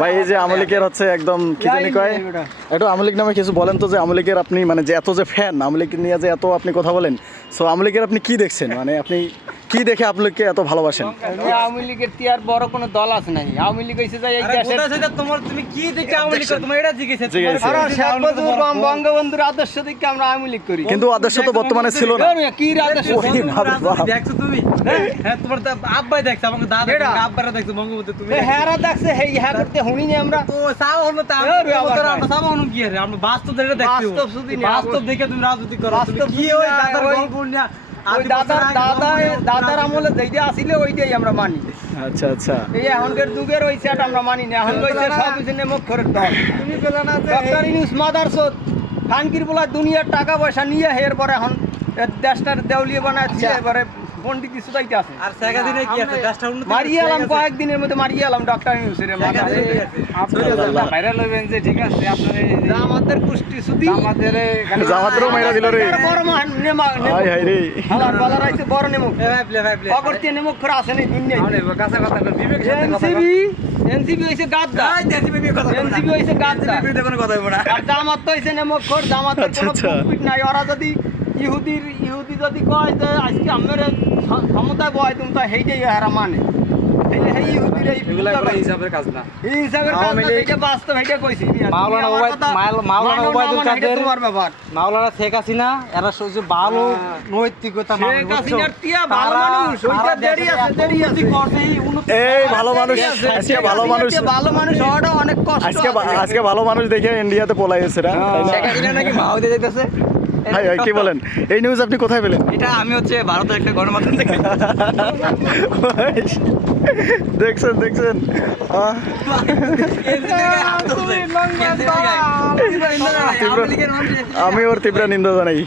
ভাই এই যে আওয়ামী লীগের হচ্ছে একদম কি জানি কয় একটু আওয়ামী লীগ নামে কিছু বলেন তো, যে আওয়ামী লীগের আপনি মানে যে এত যে ফ্যান, আওয়ামী লীগ নিয়ে যে এত আপনি কথা বলেন, সো আওয়ামী লীগের আপনি কি দেখছেন, মানে আপনি কি দেখে আওয়ামী লীগকে এত ভালোবাসেন? আওয়ামী লীগের কি আর বড় কোনো দল আছে নাই? আওয়ামী লীগ হইছে যায় এই দেশে তুমি কি দেখে আওয়ামী লীগ তোমার এটা জিজ্ঞেস বঙ্গবন্ধুর আদর্শ দেখে আমরা আওয়ামী লীগ করি, কিন্তু আদর্শ তো বর্তমানে ছিল না। কি আদর্শ দেখছো তুমি? হ্যাঁ তোমার আব্বাই দেখছো, আমাকে দাদা আব্বারা দেখছো, বঙ্গবন্ধু তুমি হ্যাঁ দেখছে এই হ্যাঁ করতে শুনি না আমরা তো চাও হলো তা আমরা চাও হলো কি আরে আমরা বাস্তব দেখে দেখছি, বাস্তব দেখে তুমি রাজনীতি করো, তুমি কি ওই দাদার গল্প নিয়ে ওই দাদার আমলে যেটা আছিল ওইটাই আমরা মানি। আচ্ছা আচ্ছা, এই এখনকার যুগের ওই সেট আমরা মানি না। এখন কইছে সব কিছু মুখের দল। তুমি বলে না যে ডক্টর ইউনূস মাদারচোদ খানকির বলা দুনিয়ার টাকা পয়সা নিয়ে এরপরে এখন দেশটার দেউলিয়া বানাচ্ছে, এবারে পণ্ডিত সুদাইতে আছে। আর শেখ হাসিনা কি আছে দেশটা উন্নত মারিয়ে এলাম, কয়েকদিনের মধ্যে মারিয়ে এলাম ডক্টর ইউনূসের আপনারা বাইরে লইবেন যে ঠিক আছে আপনার এই আমাদের কুষ্টি সুদি আমাদের জামাতেরও মাইরা দিল রে, বড় মান নেমা হাই হাই রে হালার বালার আইছে বড় নেমুক ভাই অগরতে নেমুক করে আছে না দুনিয়ায়। কাঁচা কথা বিবেক এনসিবি হইছে গাদ্দা, এনসিবি হইছে গাদ্দা, কোনো কথা বলবো না। আর জামাত তো হইছে নেমুক করে, জামাতের কোনো প্রফিট নাই। ওরা যদি ইহুদি যদি কয় যে আজকে আমার ক্ষমতায় বয় তুমি, তো সেইটাই হারা মানে এই ইহুদির এই হিসাবের কাজ না, এই হিসাবের কাজ না, এটা বাস্তব, এটা কইছি মাওলানা ওবায়দুল কাদের তোমার ব্যাপার। মাওলানা শেখ হাসিনা এরা সহ্য ভালো নৈতিকতা মানুষ, শেখ হাসিনার টিয়া ভালো মানুষ, ওইটা দেরি আছে, দেরি আছে এই ভালো মানুষ, আজকে ভালো মানুষ, ভালো মানুষ হওয়াটা অনেক কষ্ট। আজকে ভালো মানুষ দেখে ইন্ডিয়াতে পলাইছে না, শেখ হাসিনা নাকি ভাও দিয়ে যাইতেছে। হাই হাই, কি বলেন? এই নিউজ আপনি কোথায় পেলেন? এটা আমি হচ্ছে ভারতের একটা গণমাধ্যম থেকে দেখছেন দেখছেন, আমি ওর তীব্র নিন্দা জানাই।